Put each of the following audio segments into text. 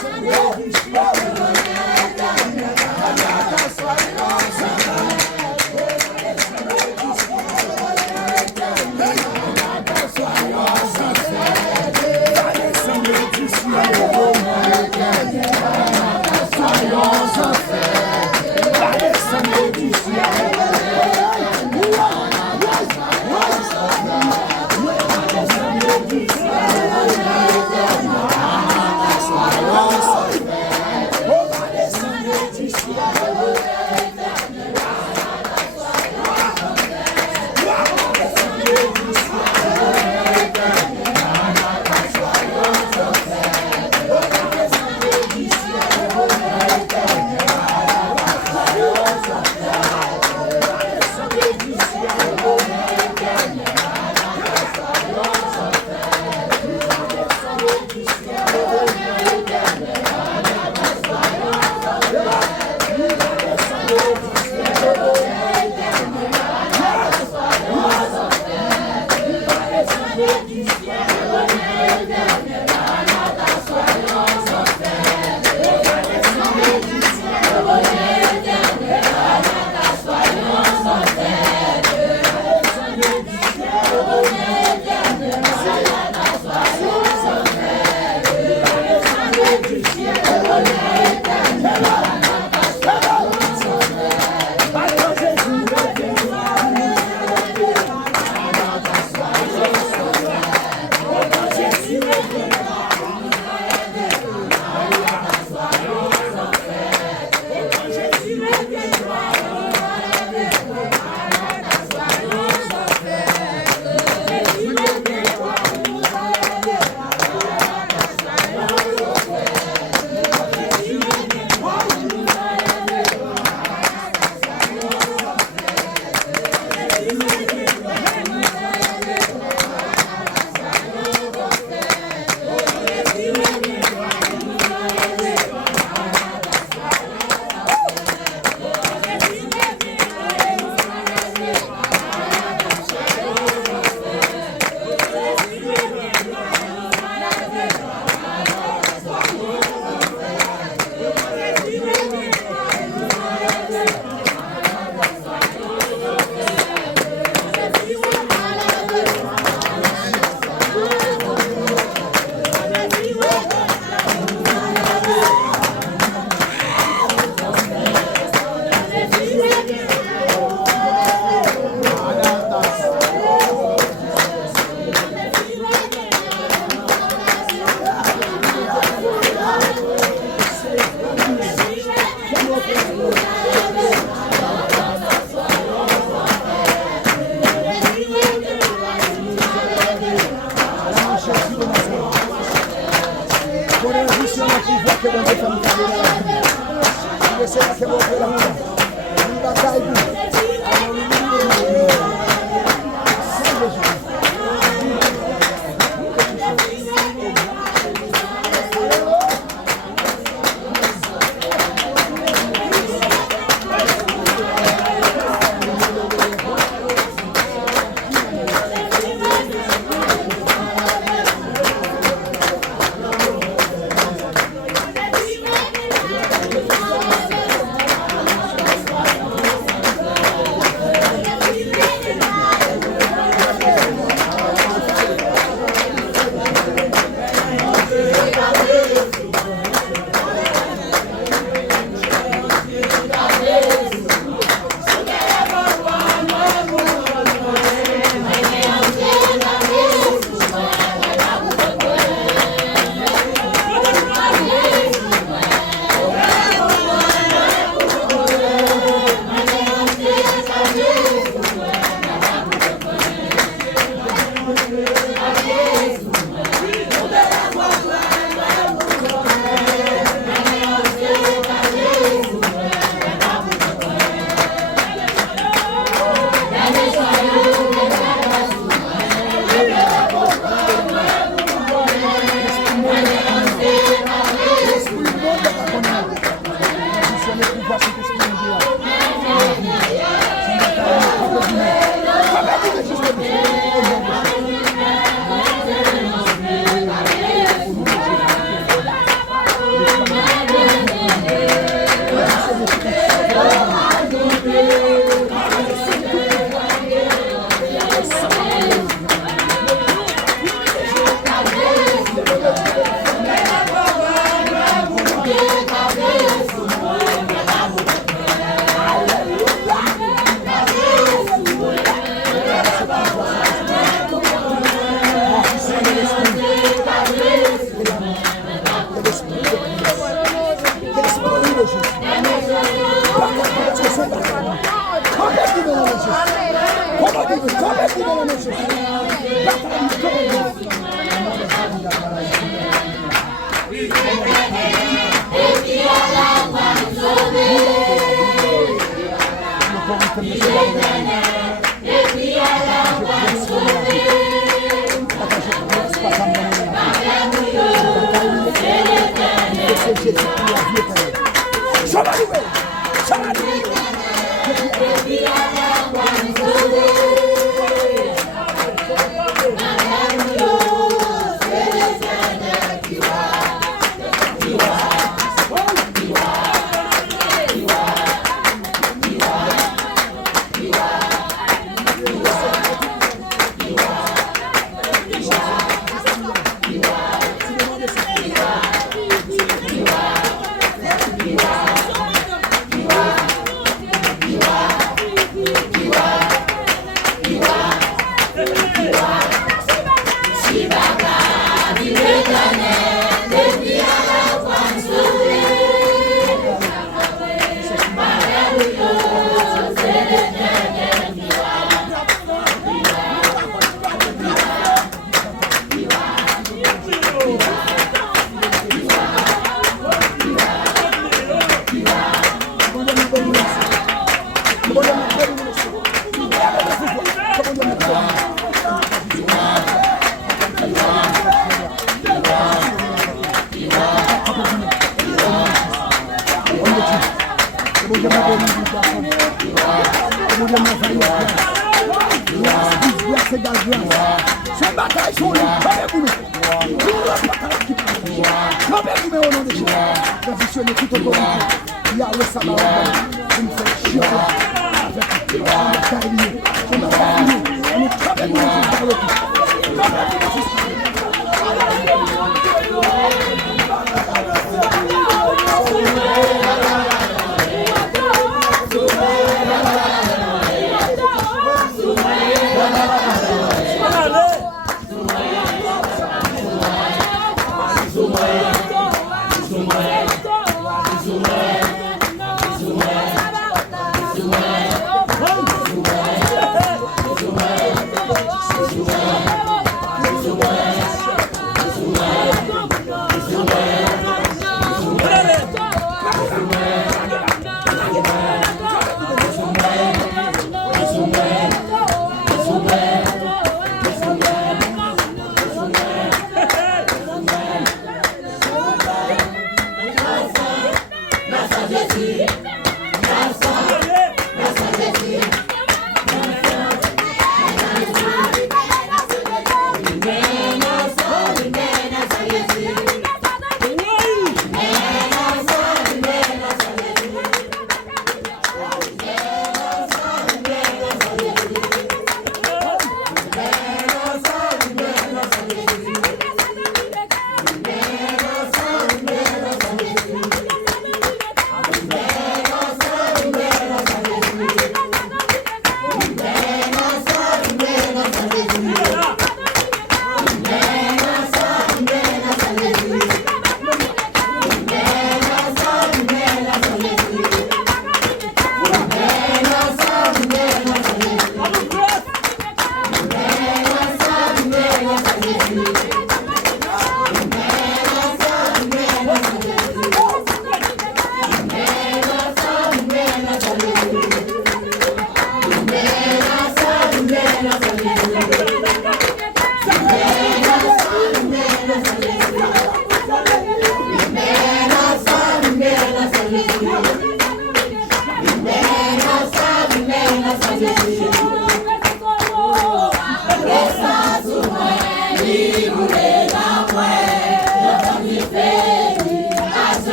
Sois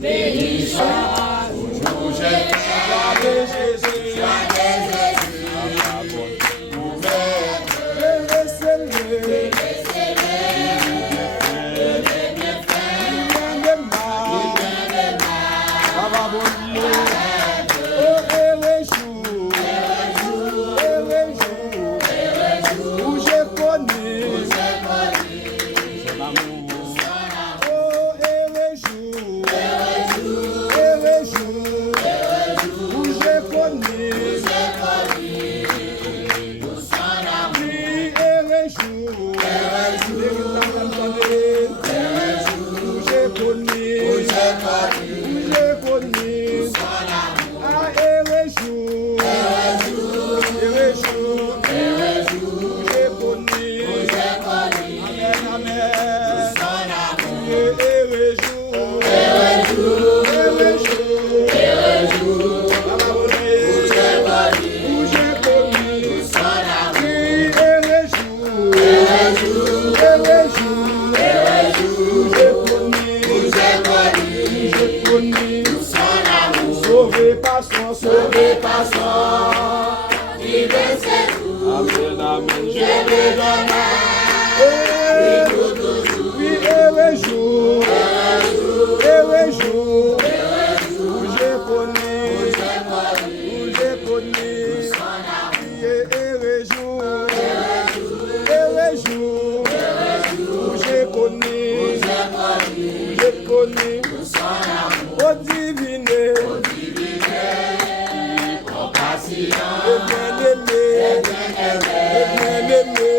béni soit toujours, Jésus. Sauvé par son divin secours. Amen, amen. Je me donne oui, pour toujours. Oui, heureux jour, heureux jour, où j'ai connu, où j'ai connu, heureux jour, heureux jour, où j'ai connu, où j'ai connu, au diviné, bien-aimé, bien-aimé.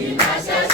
Il m'a cherché.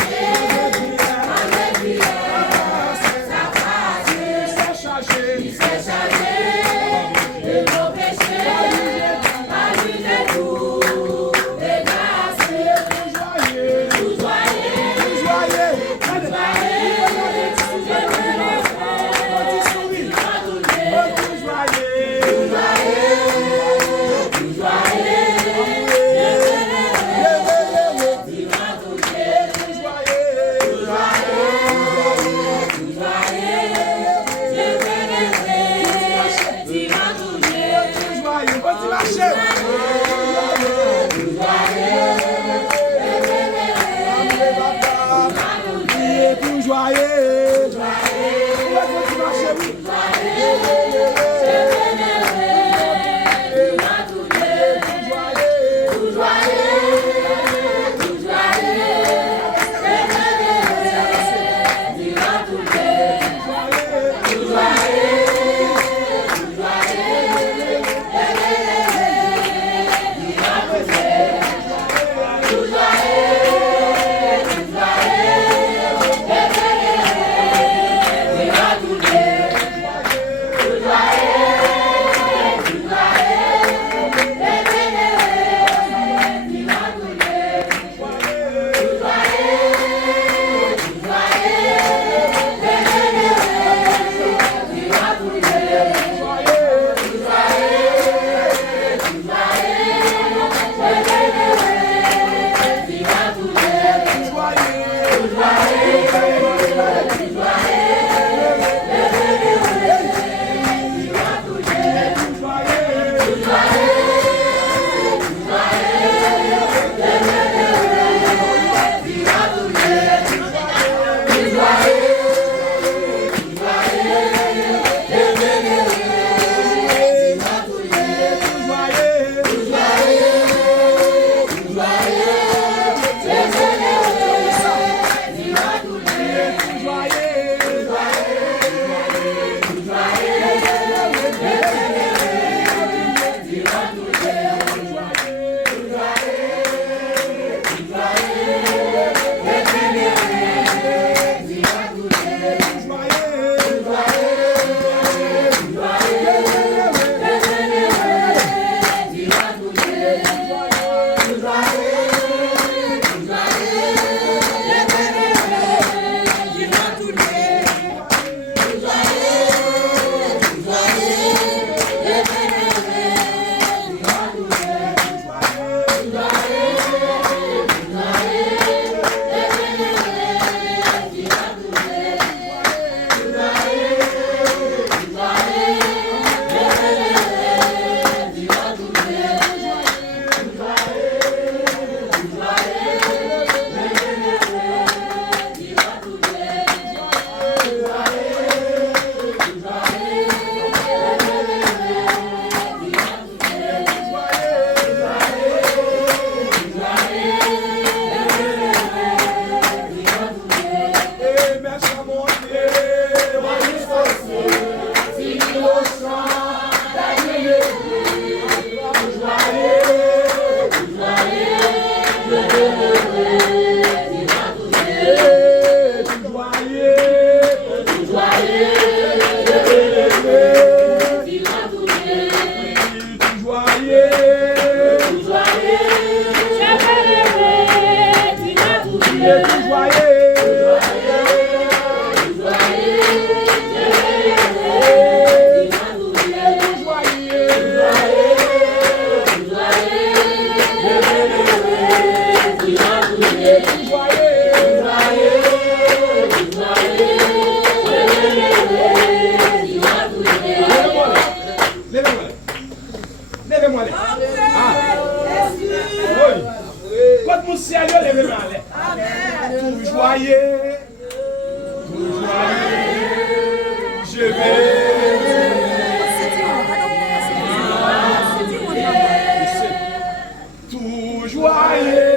Tout joyeux,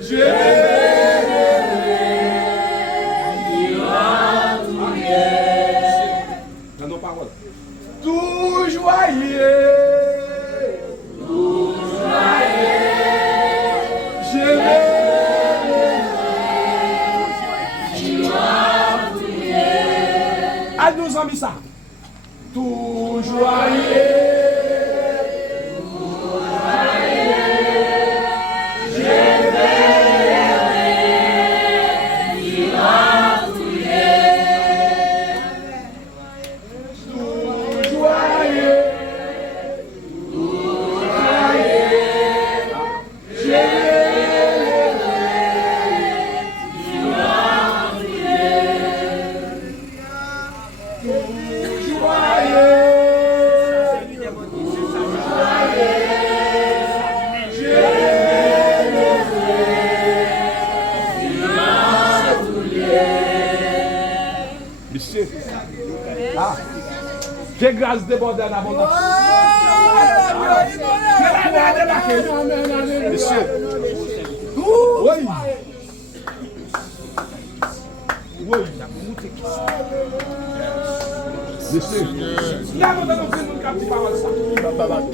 je dans nos paroles. Tout joyeux, je à nos amis ça. Tout joyeux. J'ai grâce débordée en abondance. Monsieur. Oui. Oui. Monsieur. Là, nous avons pris mon cap de parole ça.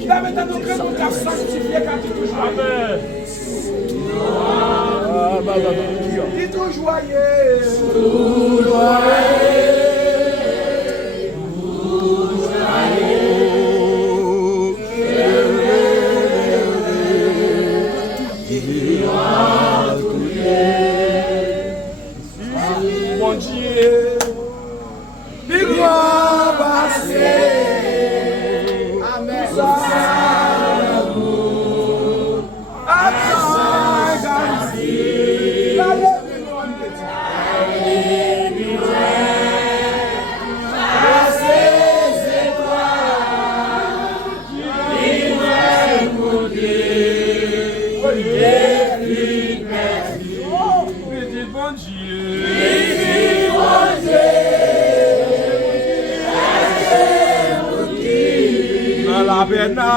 Là, maintenant, nous avons pris mon cap sanctifié quand il toujours. Amen. Il est tout joyeux. Tout joyeux. Mon Dieu, il va passer. Amen. La pena,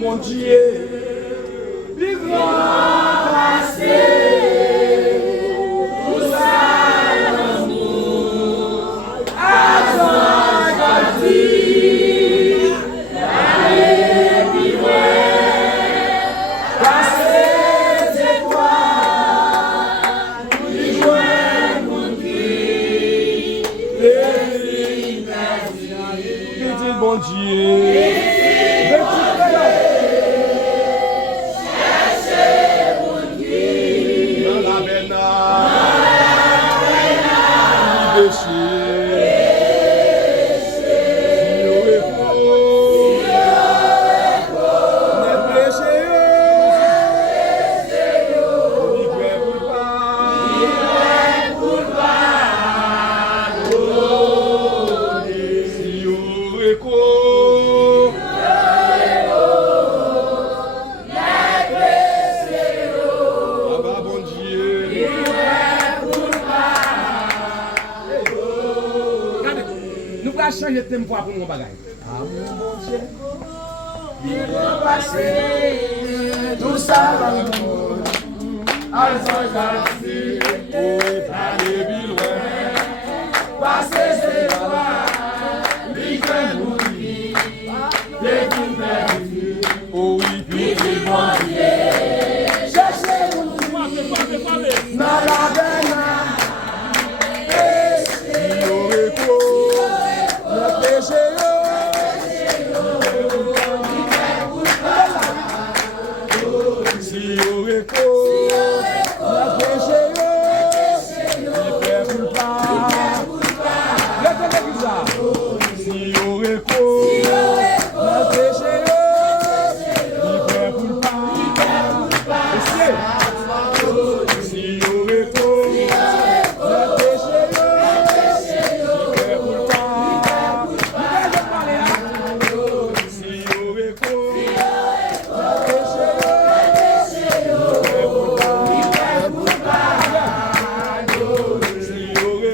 mon Dieu, il va passer tout ça l'amour à toi dire d'aller vivre passer c'est toi nous joindre mon Dieu petit bon Dieu. Changer de tempo pour mon bagage. Il va passer tout ça dans le monde. Alors, j'arrive, aller bien loin. Passer c'est toi, l'hiver nous dit, dès qu'il m'aime, oh oui, puis il va dire, cherchez mon Dieu, dans la veine. Si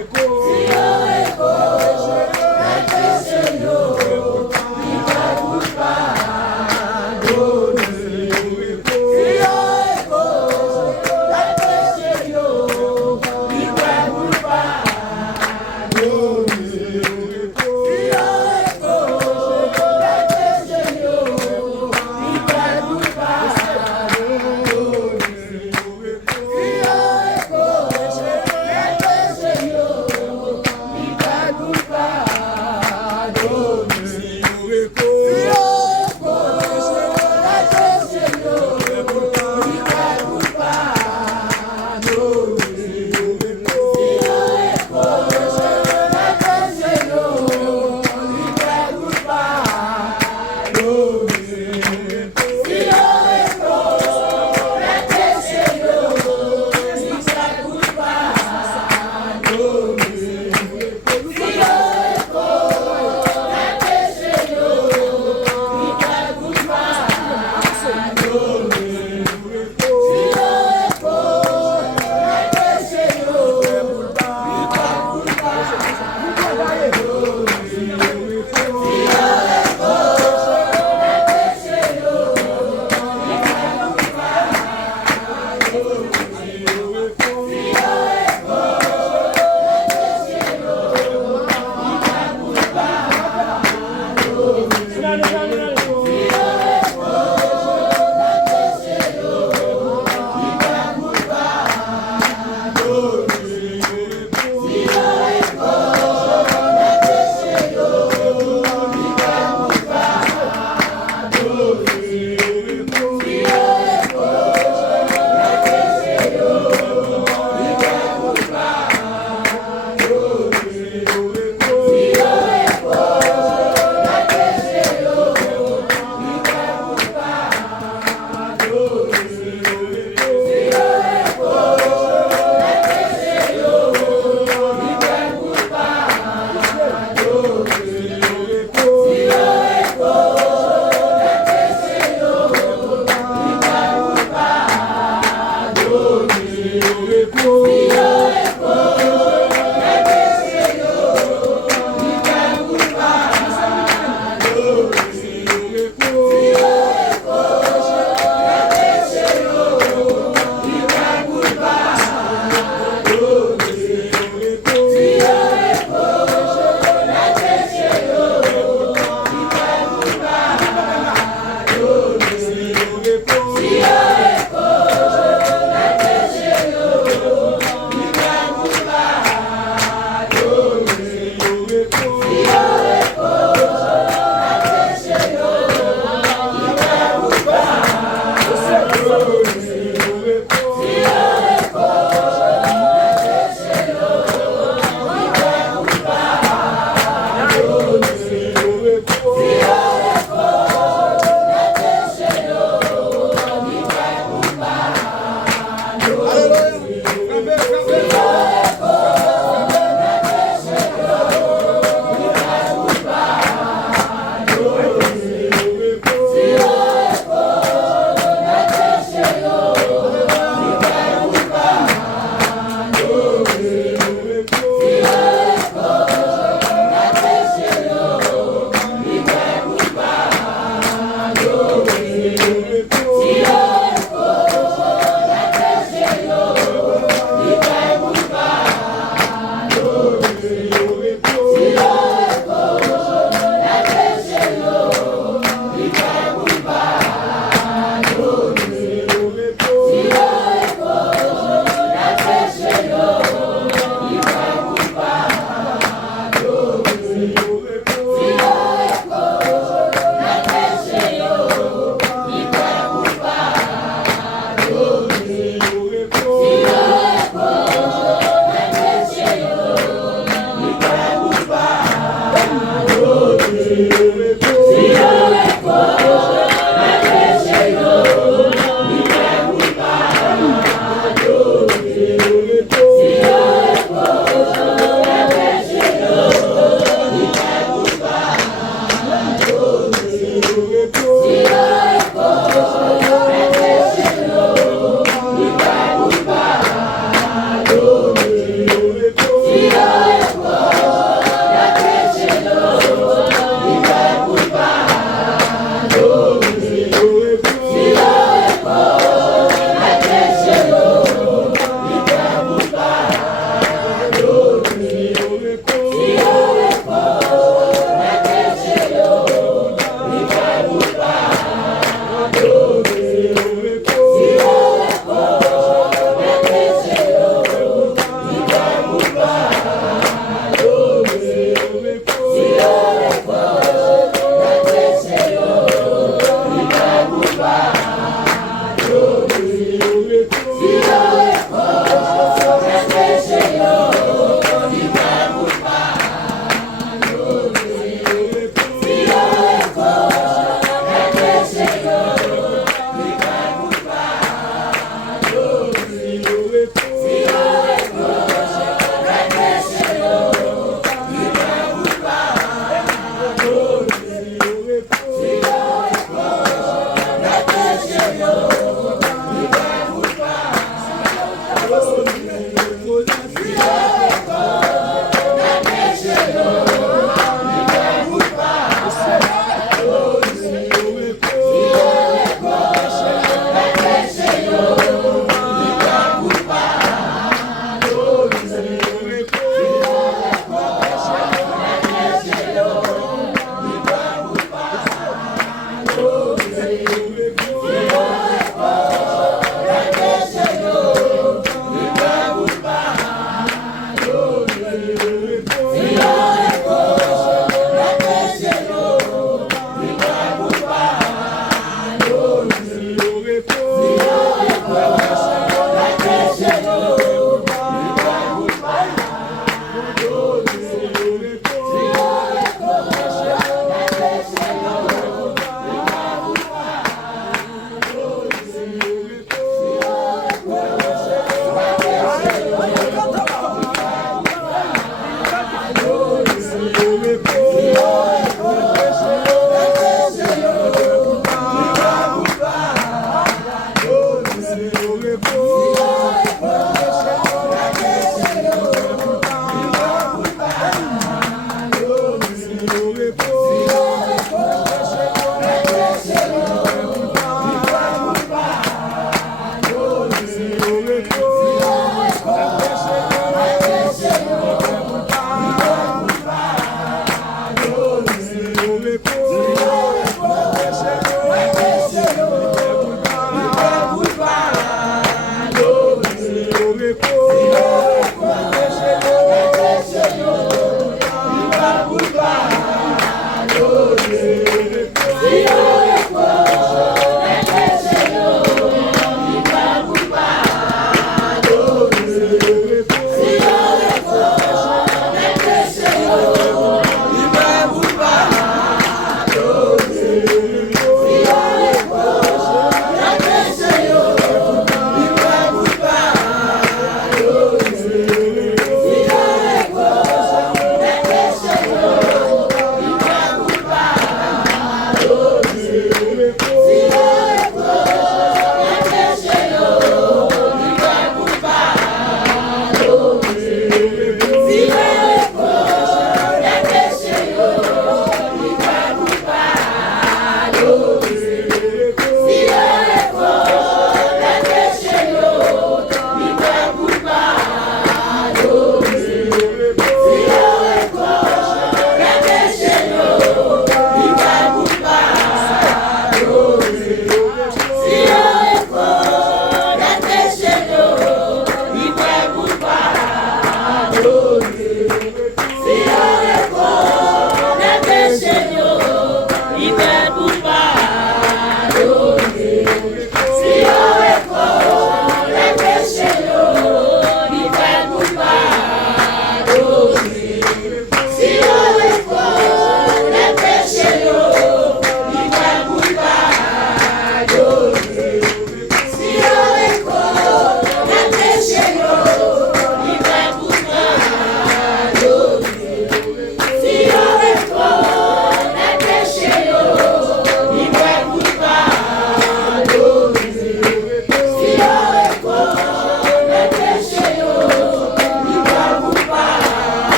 Yo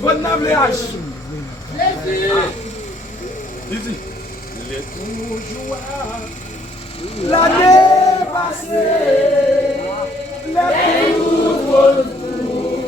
Toi, n'a pas âge. Ici. L'année passée, les nouveaux jours,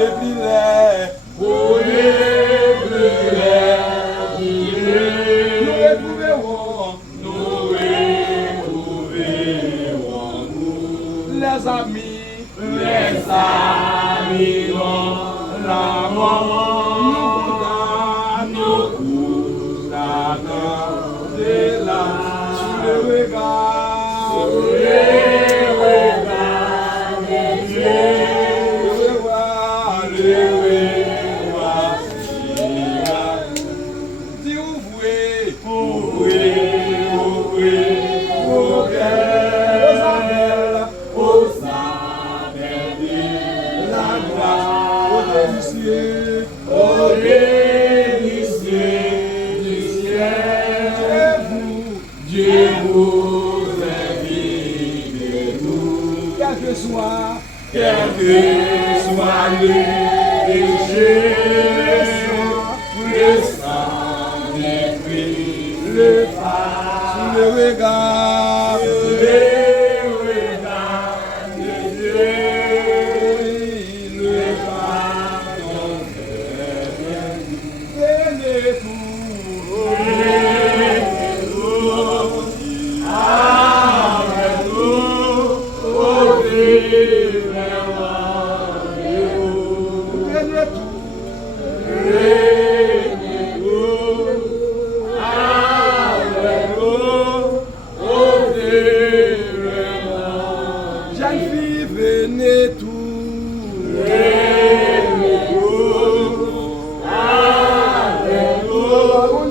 n'est plus l'air, on n'est plus l'air. Nous retrouverons, les amis vont la mort, nous condamnons de là sur le regard des Dieu, si vous ouvrez vos cœurs aux âmes la grâce aux délicieux du ciel. Dieu vous invite de nous, quel que soit le péché, le sang détruit, le phare, le regard de Dieu, le pardon venez tout, avec nous, au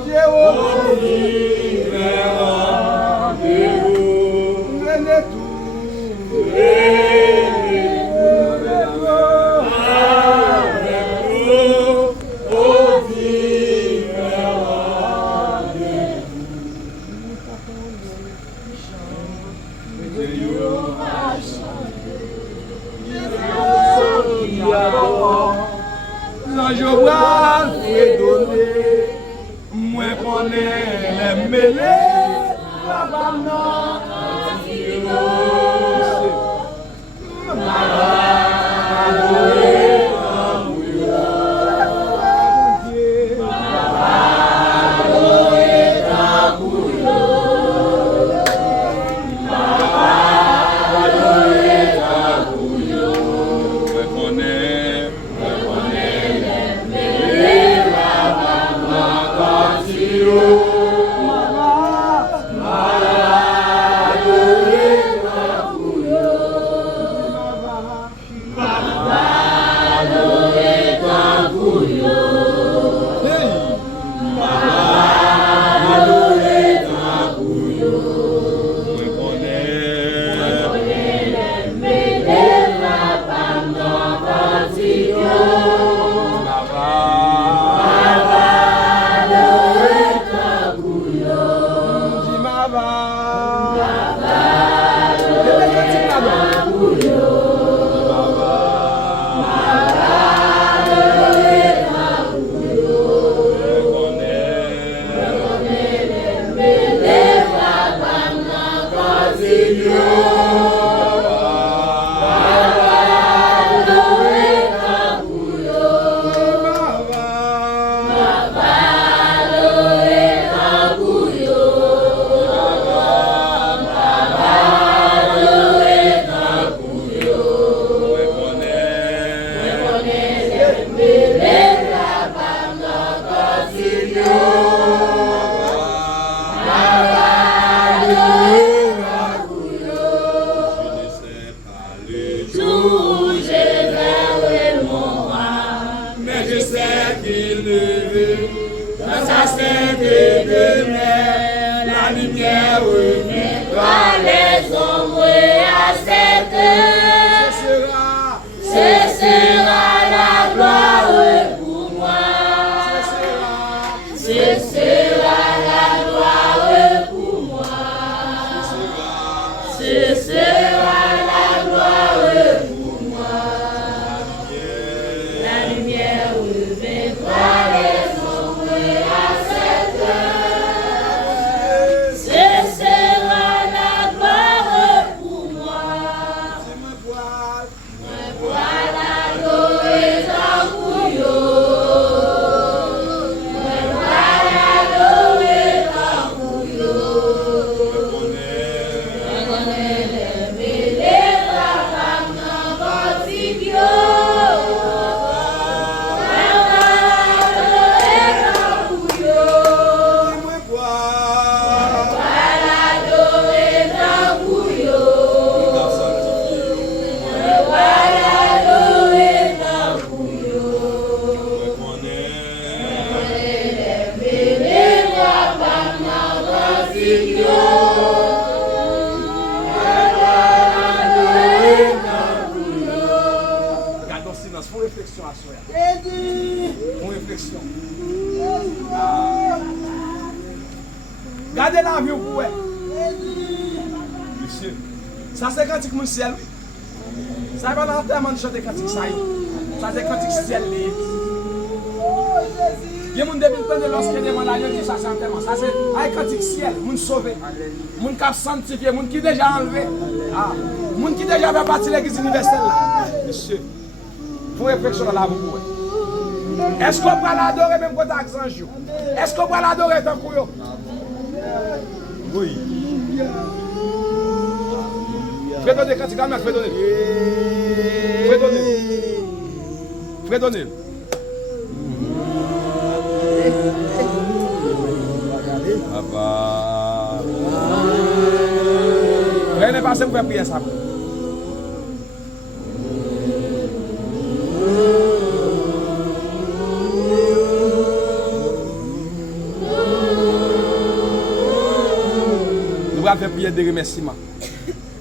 Je vois le donner, moi connais les mêlés, la La lumière reviendra les ombres à cette heure. Ça c'est cantique mon ciel. Ça va dans l'enterrement de chanter cantique ça. Ça c'est cantique ciel. Il y a des gens qui ont lorsqu'il demande à Dieu, ça c'est enterrement. Ça c'est un cantique ciel, moun sauvé. Moun qui a sanctifié, moun qui déjà enlevé. Ah, moun qui déjà fait partie de l'église universelle là. Monsieur, pour réflexion là vous pouvez. Est-ce qu'on va l'adorer même quand tu as 100 jours? Est-ce qu'on va l'adorer tant que oui. Fais donner quand tu vas mettre, fais donner. Fais donner. Fais donner. Papa. Rien n'est passé pour faire prier ça. Nous allons faire prier de remerciement.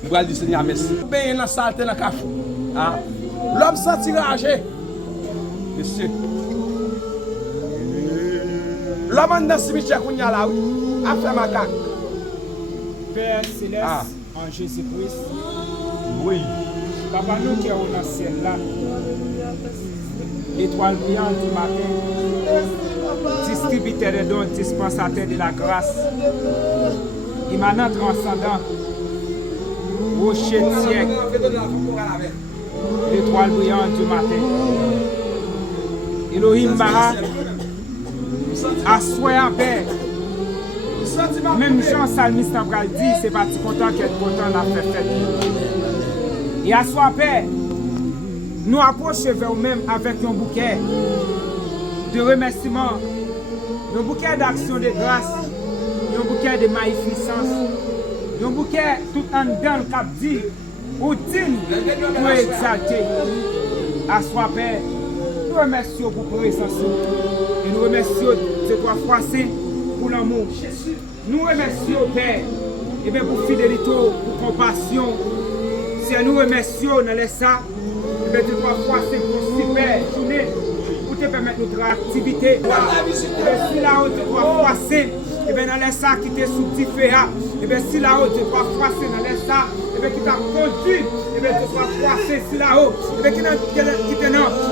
Nous allons dire Seigneur merci. Bien dans la saleté dans le café. L'homme senti ragé. Monsieur. L'homme dans le cimetière qu'on y a là, a fait macaque. Père Céleste, en Jésus-Christ. Oui. Papa nous qui est au ciel là. L'étoile brillante du matin. Distributeur de dons, dispensateur de la grâce. Immanent transcendant. Rocher de siècle. L'étoile brillante du matin. Elohim Barak. Assoyez à paix. Même Jean Salmiste a dit, c'est pas content qu'être content la fête. Et assoyez à paix. Nous approchons vers nous-mêmes avec un bouquet de remerciements, un bouquet d'action de grâce, un bouquet de magnificence, un bouquet tout en dedans le cap dit, ou digne pour exalter. Assoyez à paix. Nous remercions pour la présence. Et nous remercions ces 3 fois saint pour l'amour. Nous remercions Père et bien pour fidélité, pour compassion. Si nous remercions dans les ça, et bien 3 fois saint pour super journée, pour te permettre notre activité. Et bien si là-haut 3 fois saint, et bien dans les ça qui te sous différents, et bien si là-haut 3 fois saint dans les ça, et bien qui t'a conduit, et bien 3 fois saint si là-haut, et bien qui te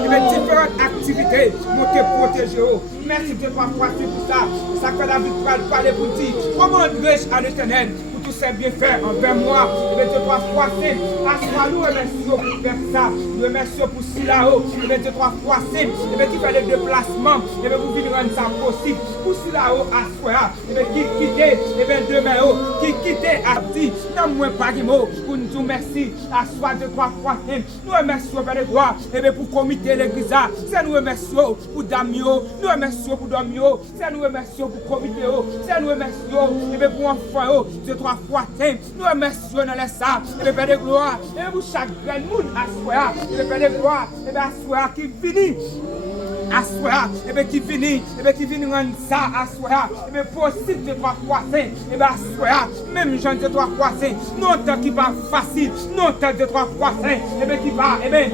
dans différentes activités, nous te protéger. Merci de 3 fois saint pour ça. Ça fait David parler pour dire, comment adresse à l'Éternel pour tous ses bienfaits envers moi. Et bien 3 fois saint, assois nous remercions pour faire ça. Nous remercions pour si là-haut, et bien 3 fois saint, et bien qui fait les déplacements, et bien pour venir rendre ça possible. Pour si là-haut, assois, et bien qui quitte, et bien demain, qui quitte à dire, non moins pas de mots, pour nous dire merci, assois 3 fois saint. Nous remercions pour les droits, et bien pour comité l'église, c'est nous remercions pour Damio, nous remercions pour Damio, c'est nous remercions pour comité, c'est nous remercions, et bien pour enfants, 3 fois saint. Nous remercions dans les ça, et bien Père de gloire, et bien pour chaque grand monde, assois, et bien Père de gloire, et bien assois qui finit. Assoya, et bien qui finit, et bien qui vient rendre ça, assoya, et bien possible de 3 fois saint, et bien assoya, même gens de 3 fois saint, non temps qui va facile, non temps de 3 fois saint, et bien qui va, et bien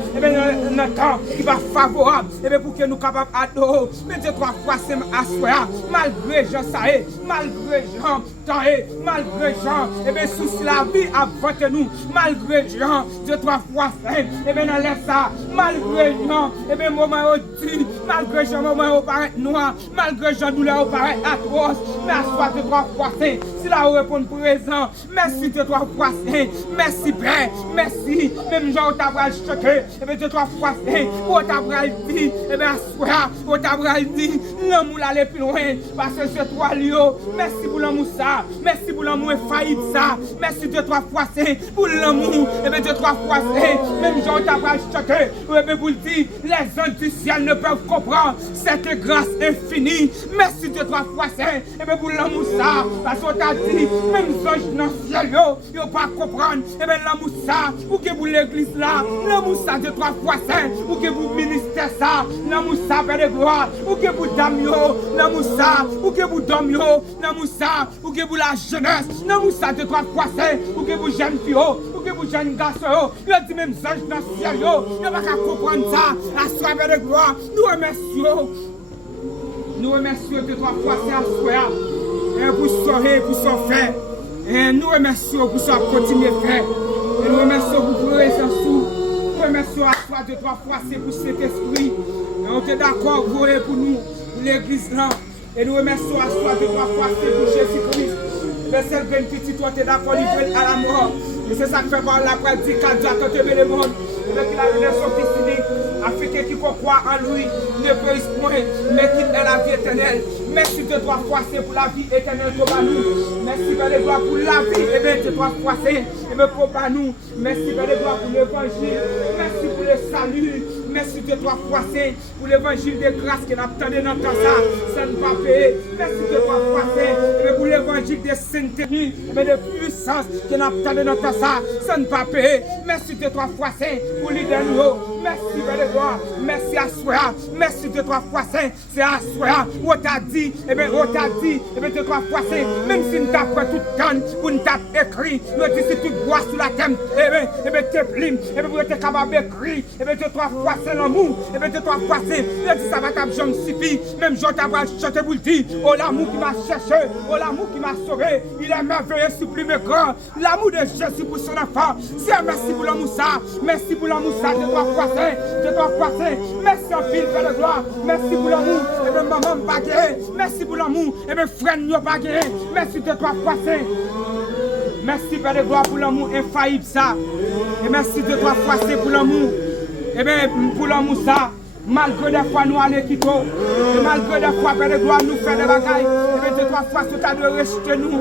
notre temps qui va favorable, et bien pour que nous capables d'adorer, mais de 3 fois saint, assoya, malgré gens ça est, malgré gens temps est, malgré gens, et bien souci la vie avant nous, malgré gens de 3 fois saint, et bien dans ça, malgré gens, et bien moment dit, malgré Jean moment paraît noir, malgré Jean douleur paraît atroce, mais assois de 3 fois saint, si là on répond présent, merci de 3 fois saint, merci Père, merci, même Jean t'a choqué, et bien de 3 fois saint, on t'a dit, et bien assois, on t'a dit, l'amour aller plus loin, parce que c'est toi Lio, merci pour l'amour ça, merci pour l'amour failli ça, merci de 3 fois saint, pour l'amour, et bien de 3 fois saint, même Jean t'a choqué, et bien pour le dire, les anges du ciel ne peuvent comprendre cette grâce infinie. Merci de 3 fois saint, et bien pour l'amour ça, parce qu'on t'a dit, même les anges dans le ciel, ils ne peuvent pas comprendre, et bien l'amour ça, ou que pour l'église là, l'amour ça de 3 fois saint, ou que pour ministère ça, l'amour ça, Père de gloire, ou que pour Damio, l'amour ça, ou que pour Domio, l'amour ça, ou que pour la jeunesse, l'amour ça de 3 fois saint, ou que pour jeune fille, ou que pour jeune garçon, ils ont dit même les anges dans le ciel, ils ne peuvent pas comprendre ça, la soirée de gloire, nous remercions. Nous remercions de 3 fois saint, pour sauver, pour son faire. Et nous remercions pour son continuer faire. Et nous remercions pour présence. Remercions à toi de trois fois, c'est pour cet esprit. Et on est d'accord pour nous, pour l'église là. Et nous remercions à toi de trois fois, c'est pour Jésus-Christ. Le seul bien petit, toi, tu es d'accord, livré à la mort. Et c'est ça que fait voir la pratique, quand Dieu a tenté le monde. Et donc il a donné son fils unique, afin que quiconque croit en lui ne périsse point, mais qu'il ait la vie éternelle. Merci de trois fois, c'est pour la vie éternelle pour nous. Merci Père de gloire pour la vie, et bien de trois fois, c'est pour nous. Merci Père de gloire pour l'évangile. Merci pour le salut. Merci de trois fois, c'est pour l'évangile de grâce que nous attendons dans temps ça. Ça ne va payer. Merci de trois fois, c'est pour l'évangile de sainteté, mais de puissance que nous attendons dans temps ça. Ça ne va payer. Merci de trois fois, c'est pour l'idée nous. Merci Père de gloire. Merci à soi. Merci de trois fois, c'est à soi. On t'a dit, et bien on t'a dit, et bien de trois fois, c'est même si nous t'avons pris tout le temps pour nous t'avons écrit, nous disons si tu bois sous la thème, et bien t'es plim, et bien vous êtes capable d'écrire, et bien de trois fois, c'est l'amour, et bien de trois fois, c'est, ça va t'avoir jamais suffi, même je t'avais chanté pour le dire, oh l'amour qui m'a cherché, oh l'amour qui m'a sauvé, il est merveilleux, sublime grand, l'amour de Jésus pour son enfant, c'est merci pour l'amour ça, merci pour l'amour ça, de trois fois, c'est, de trois fois, c'est, merci en pile, Père de gloire, merci pour l'amour, et bien maman pas guérir, merci pour l'amour, et bien frère nous pas guérir, merci de trois fois, c'est. Merci Père de gloire pour l'amour infaillible ça. Et merci de trois fois c'est pour l'amour. Et bien pour l'amour ça. Malgré des fois nous allons quitter. Et malgré des fois Père de gloire nous fait des bagailles. Et bien de trois fois tu as de rejeter nous.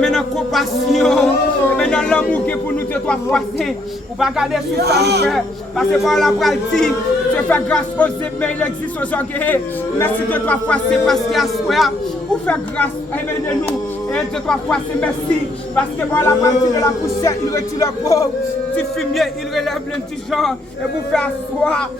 Mais dans la compassion. Et bien dans l'amour qui est pour nous de trois fois c'est. Pour pas garder sur ça nous fait. Parce que par la parole dit. Je fais grâce aux épées, mais il existe aux orgueillés. Merci de trois fois c'est parce qu'il y a soi. Pour faire grâce. Et bien de nous. Et de trois fois c'est merci. Parce que par la partie de la poussière, il retire le pauvre. Du fumier, il relève l'indigent. Et vous faire asseoir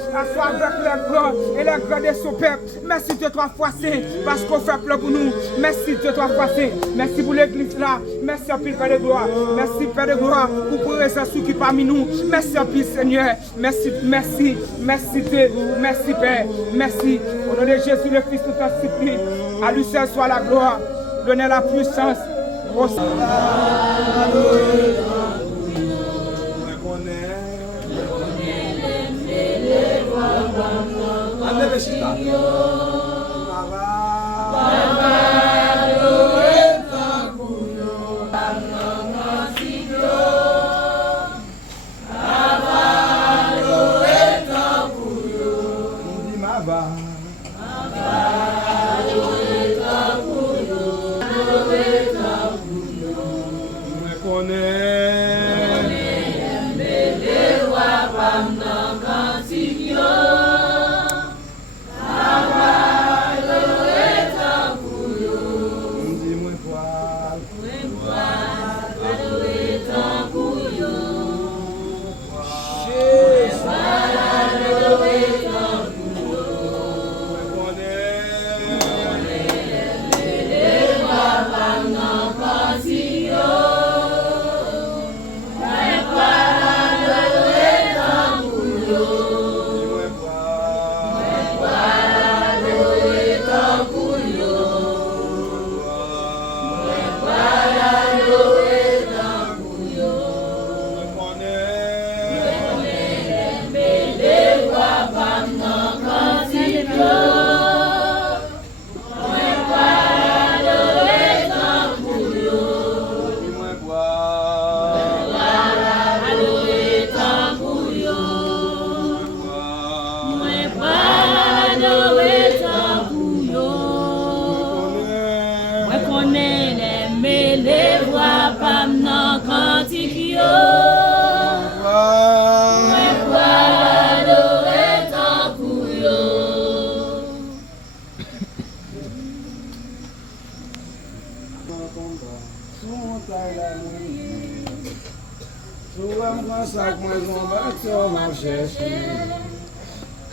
avec les grands et les grands de son peuple. Merci de trois fois c'est. Parce qu'on fait plein pour nous. Merci de trois fois c'est. Merci pour l'église là. Merci à Père de gloire. Merci Père de gloire pour présence qui est parmi nous. Merci à Père Seigneur. Merci, merci, merci Dieu. Merci Père. Merci. Au nom de Jésus le Fils tout en supplie. À lui seul soit la gloire. Donnez la puissance au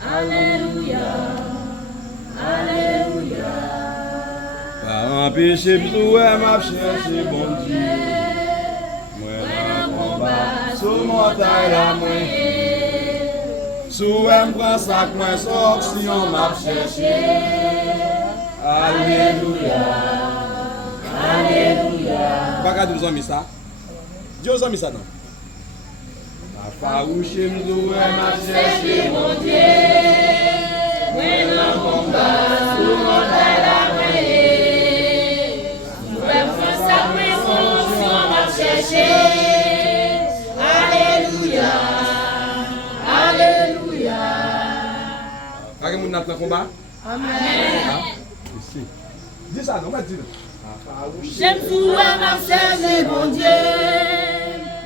Alléluia, Alléluia. Par un péché, ouais, m'a cherché, bon Dieu. Moi, dans combat, sous montagne la main. Sous un grand sac, moi, sort, si on m'a cherché. Alléluia, Alléluia. Pas qu'à nous en mis ça. Dieu nous en mis ça, non? Farouché m'doué m'a cherché mon Dieu, when le combat sous mon la moyenne, ouais pour sa présence on m'a cherché. Alléluia, Alléluia. Kage moun nan combat? Amen. Ici. Dis ça, non, m'a dit. J'aime tout m'a cherché mon Dieu.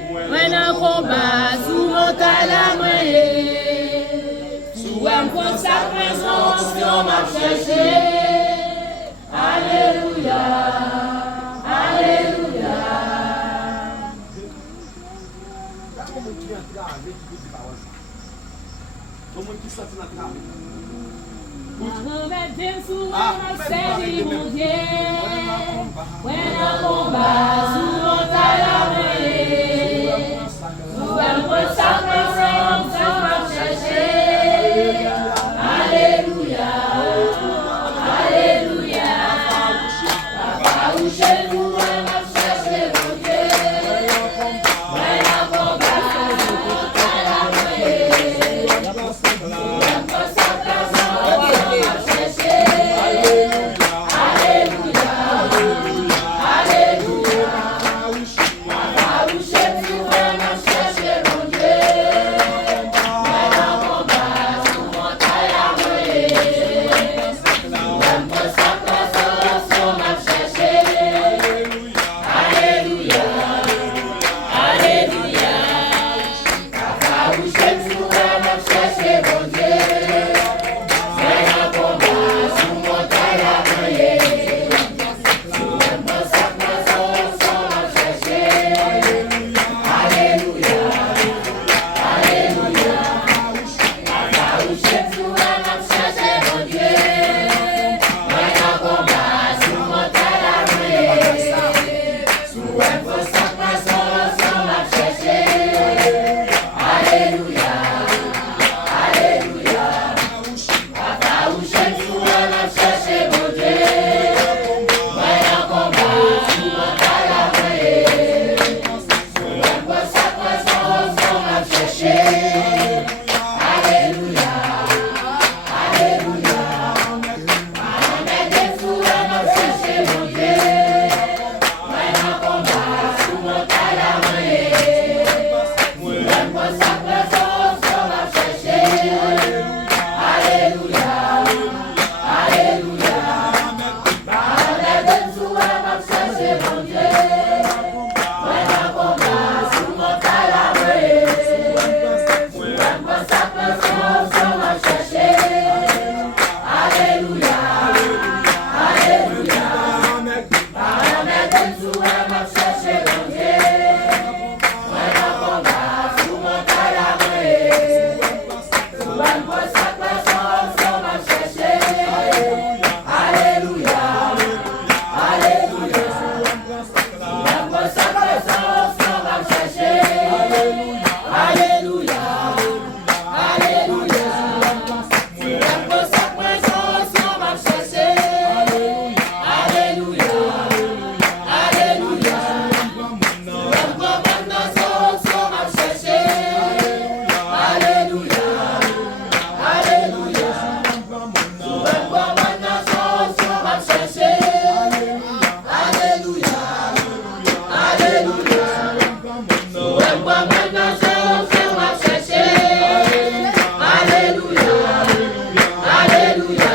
When un combat sous mon la moyenne, sous un pour sa présence on m'a cherché. Alléluia, Alléluia. Sous mon Dieu, when un combat sous mon la moyenne, sous un pour sa présence on m'a cherché. Alléluia, Alléluia. Papa ou chez nous on m'a cherché mon Dieu, when un combat sous mon la moyenne, sous un pour sa présence on m'a cherché. Alléluia, Alléluia. Papa ou chez nous on m'a cherché mon Dieu, when un combat sous mon la moyenne, sous un pour sa présence on m'a cherché. Alléluia, Alléluia. Papa ou chez nous on m'a cherché mon Dieu, when un combat sous mon la moyenne, sous un pour sa présence on m'a cherché. Alléluia, Alléluia. Papa ou chez nous on m'a cherché mon Dieu, when un combat sous mon la moyenne, sous un pour sa présence on m'a cherché. Alléluia, Alléluia. Papa ou chez nous on m'a cherché mon Dieu, when un combat sous mon la moyenne, sous un pour sa présence on m'a cherché. Alléluia, Alléluia. Mahomet des fous on m'a cherché mon Dieu, when un combat sous mon la moyenne, sous un pour sa présence on m'a cherché. Alléluia, Alléluia. Mahomet des fous on m'a cherché mon Dieu, when un combat sous mon la moyenne, sous un pour sa présence on m'a cherché. Alléluia, Alléluia. Mahomet des fous on m'a cherché mon Dieu, when un combat sous mon la moyenne, sous un pour sa présence on m'a cherché. Alléluia, Alléluia. Sous un pour sa présence on m'a cherché. Alléluia, Alléluia. Sous un pour sa présence on m'a cherché. Alléluia, Alléluia. Sous un pour sa présence on m'a cherché. Alléluia, Alléluia. Sous un pour sa présence on m'a cherché. Alléluia, Alléluia. Sous un pour sa présence on m'a cherché. Alléluia, Alléluia.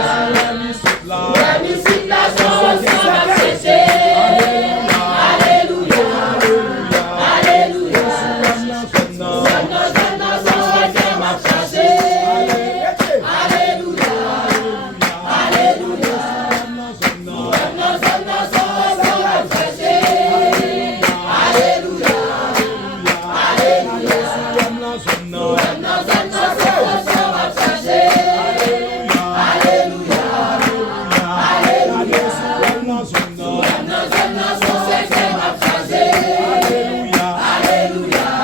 La musique, la chanson m'a cherché. Alléluia, Alléluia. M'a cherché. Alléluia, Alléluia. M'a cherché. Alléluia,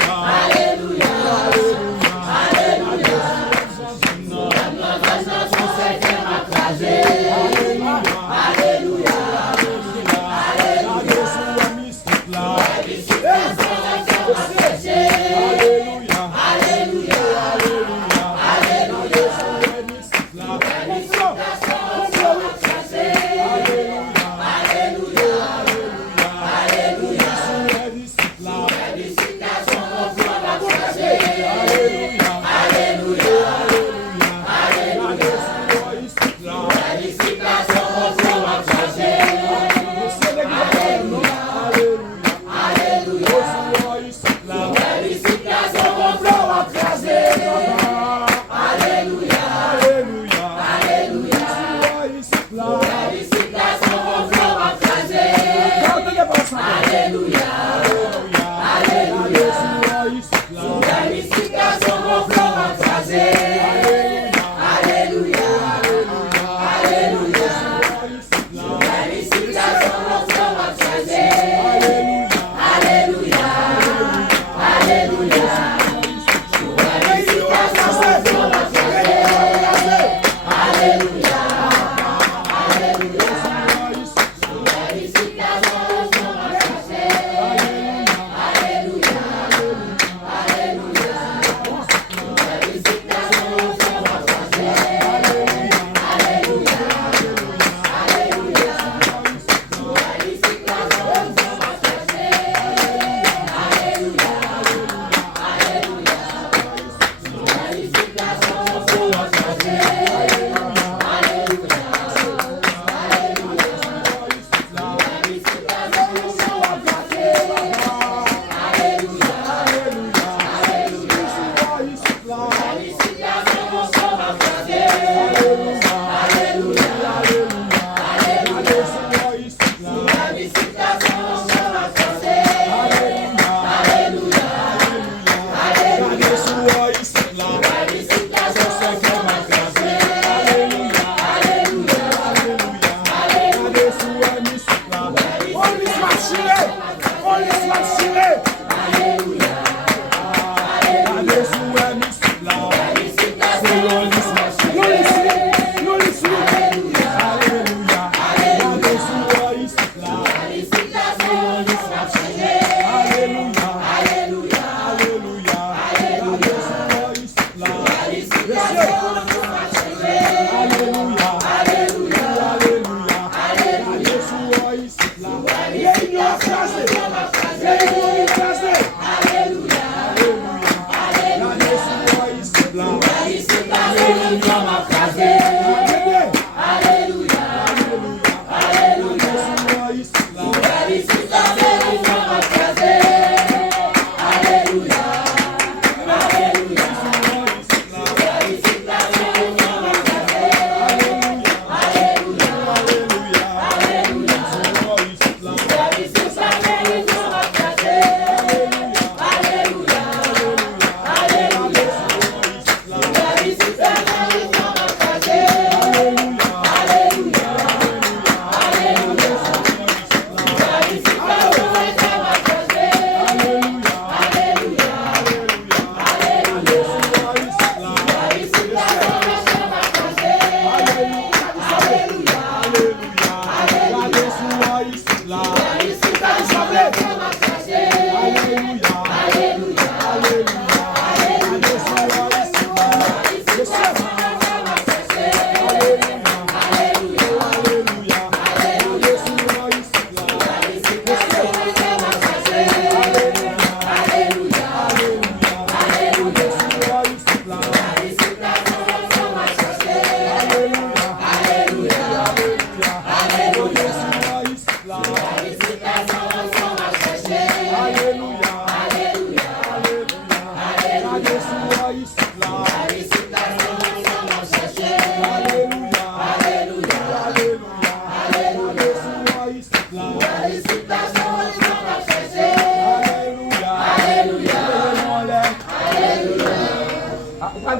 Alléluia. Alléluia.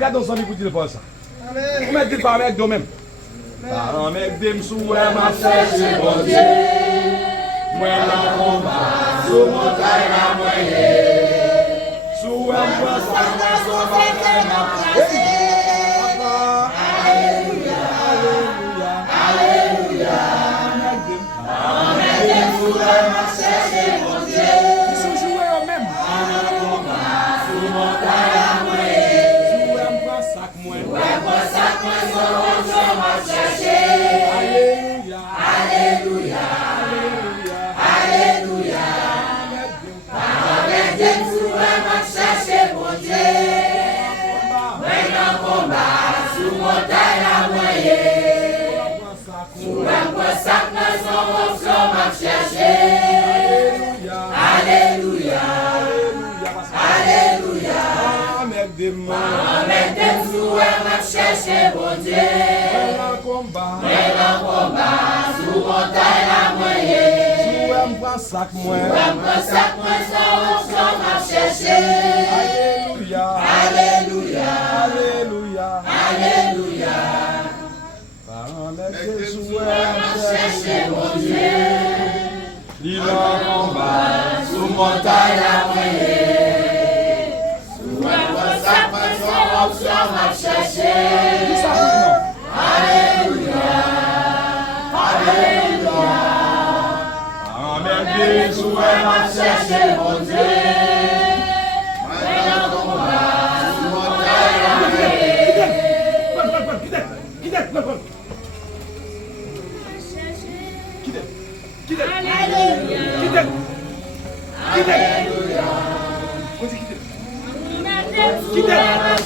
Regardons son écoute de Paul ça. Vous mettez pas avec vous-même. Parents mec dem sou m'a cherché bon Dieu. Moi la combat sous montagne la moyenne. Sous un point ça son bataille m'a Alléluia, alléluia, alléluia. Parents mec dem sou m'a cherché bon Dieu. Ils sont joués eux-mêmes. La combat sous montagne la moyenne. Alléluia, alléluia, alléluia. Parole de Dieu m'a cherché mon Dieu. Moi dans combat sous montagne la moyenne. Sous un point sac dans son option m'a cherché. Alléluia, alléluia. Parole de Dieu m'a cherché mon Dieu. Mais dans combat, sous montagne la moyenne. Sous un point sac moi son option m'a cherché. Alléluia, alléluia, alléluia. chercher mon Dieu. Il en combat sous montagne la moyenne. Sous un option m'a cherché. Alléluia. Alléluia. Amen. Sous un m'a cherché mon Dieu. Maintenant combat sous montagne la moyenne.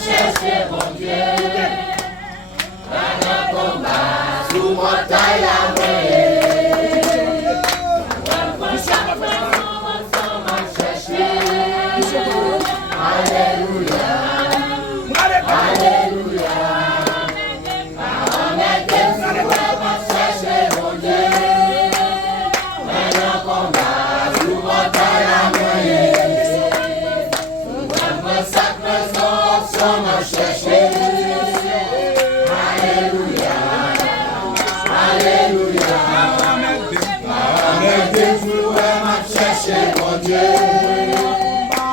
Chercher mon Dieu, dans combat, sous montagne la moyenne. Alléluia, Alléluia. Chercher mon Dieu, dans combat, sous montagne la moyenne. M'a cherché. Alléluia. Alléluia. Avec des jours, m'a cherché mon Dieu.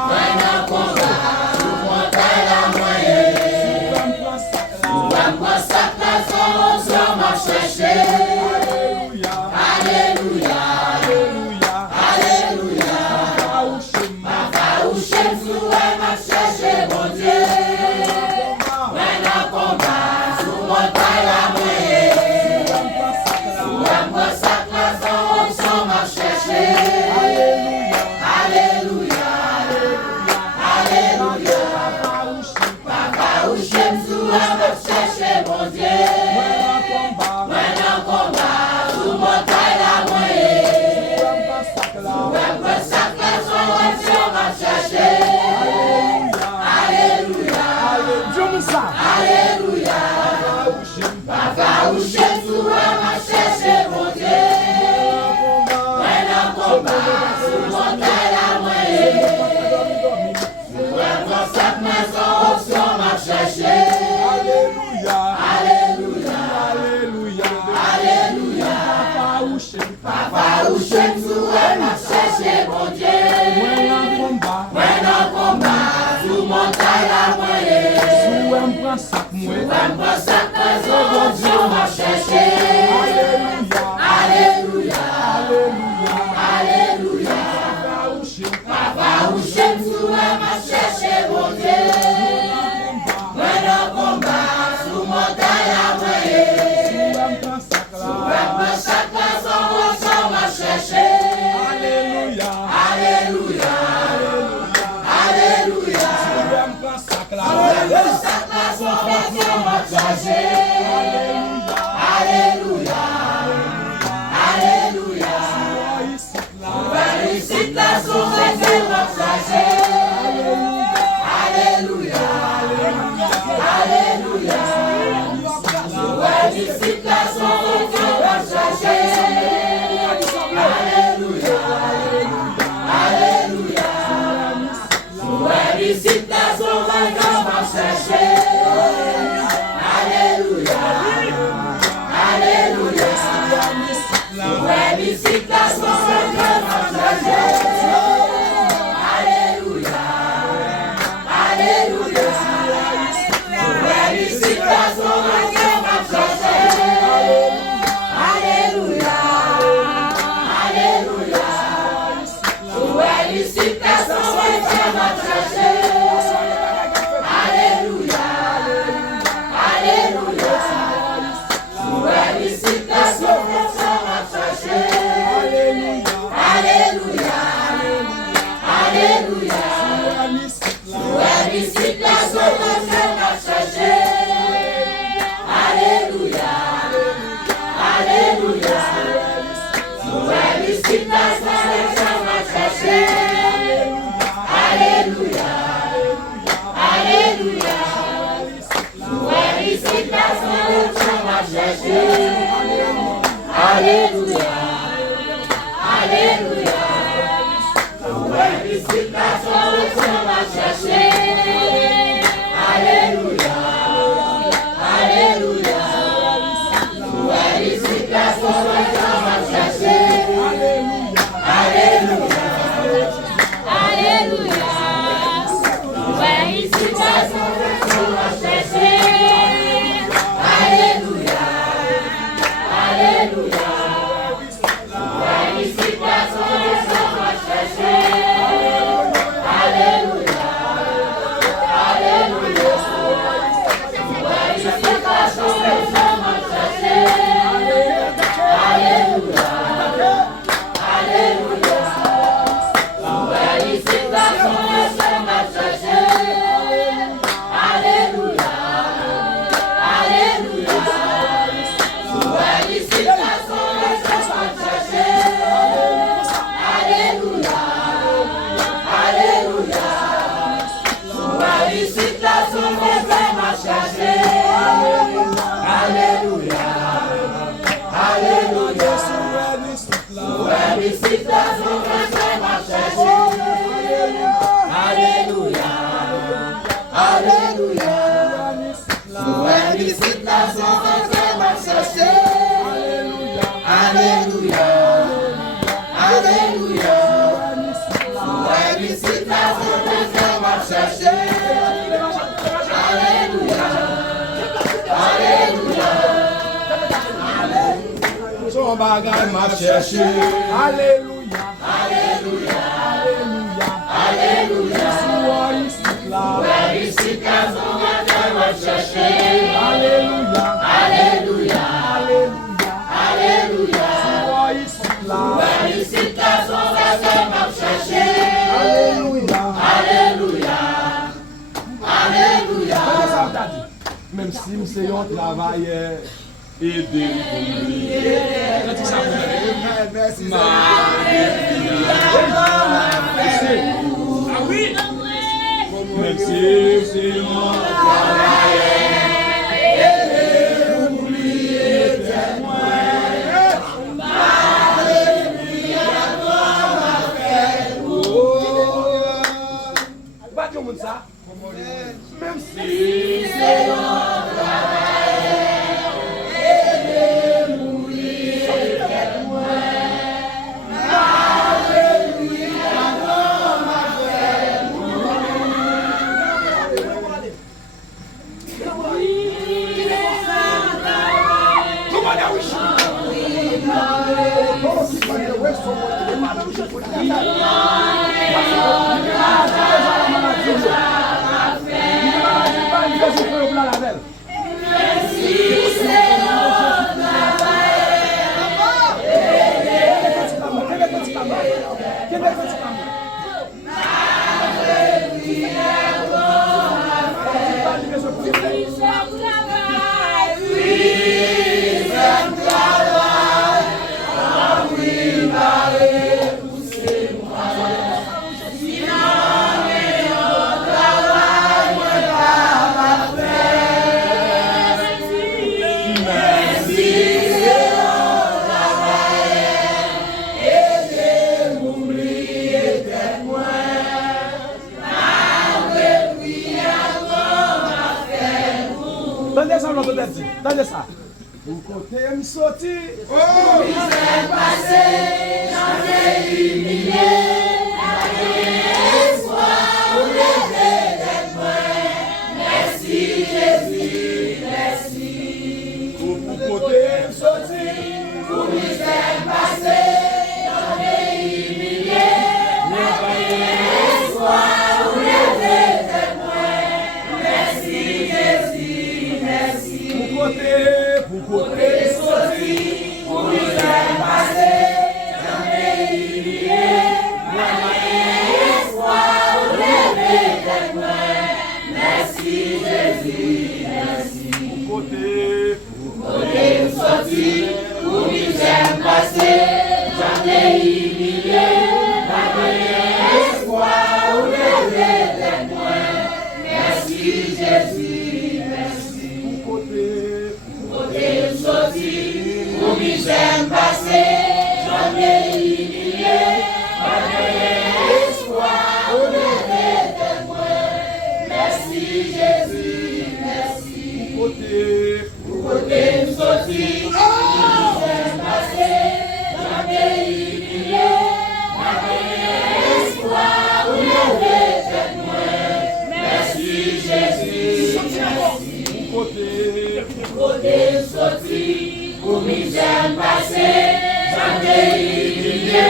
Maintenant combat, sous montagne la moyenne. Sous un sac la son m'a cherché. Alléluia. Alléluia. Ma faouche sous m'a cherché mon Dieu. Alléluia. bon bagage m'a cherché. Alléluia. Alléluia. Alléluia. Alléluia. Sois ici là. Ici, quand on m'a cherché. Alléluia. Alléluia. Alléluia. Alléluia. Sois ici là. Ici, quand on m'a cherché. Alléluia. Alléluia. Alléluia. Comment ça t'a dit? Même si c'est un travailleur, aidé pour lui. Merci. Ah oui? Même si c'est un travailleur, aidé pour lui éternellement. Alléluia, pas de monde ça. Même si c'est un Tendez ça. Vous côté me sorti. Oh, il s'est passé, j'en ai humilié. Merci Jésus, merci. Vous côté me sorti. Vous il s'est passé, j'en ai humilié. Merci Jésus, merci. Pour côté sorti, pour lui faire passer, j'en ai humilié, espoir, lever des mains. Merci Jésus, merci. Pour côté sorti, pour lui faire passer, j'en ai humilié, espoir, lever des mains. Merci Jésus, merci. Sorti, pour misère passée, j'en ai humilié, espoir, au lever des mains. Merci Jésus, merci. Pour côté sorti, pour misère passée, j'en ai humilié, espoir, au lever des mains. Merci Jésus, merci. Côté sorti, pour misère passée, j'en ai humilié,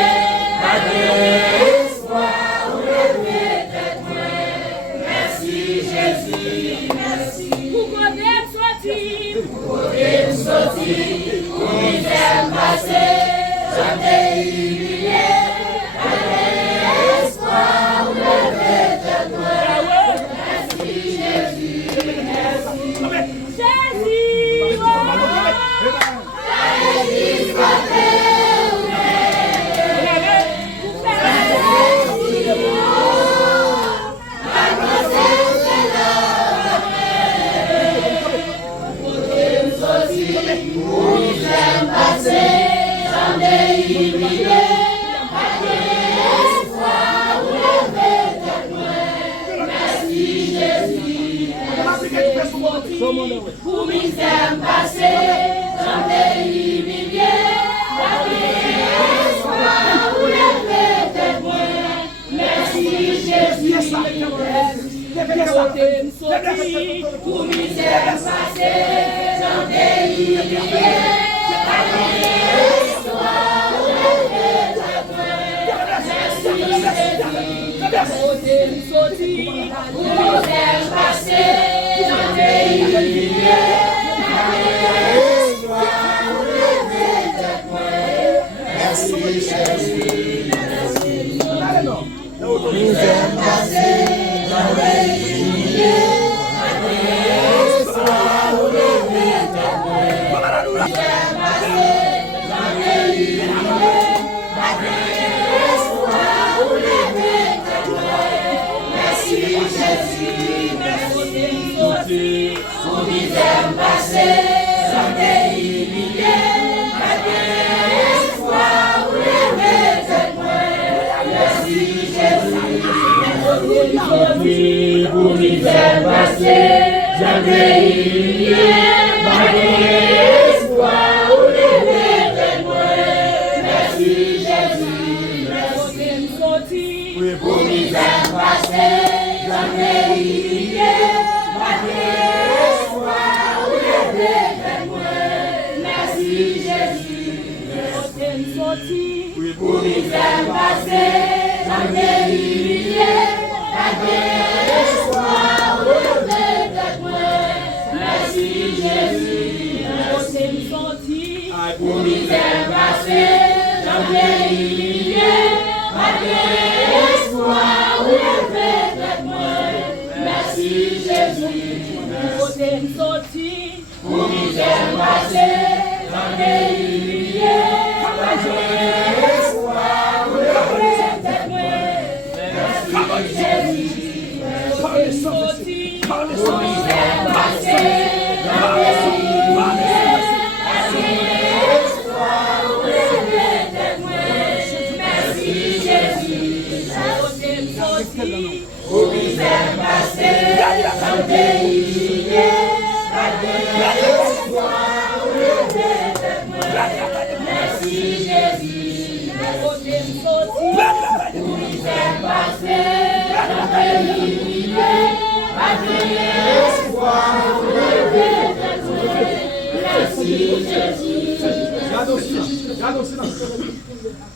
espoir, au lever des mains. Merci Jésus, merci. Pour côté sorti, pour misère passée, j'en ai humilié, espoir, au lever des mains. Merci Jésus, merci. Pour misère passée, j'en ai humilié, espoir, ou lever des mains. Merci Jésus, pour misère passée, j'en ai humilié, Regarde aussi.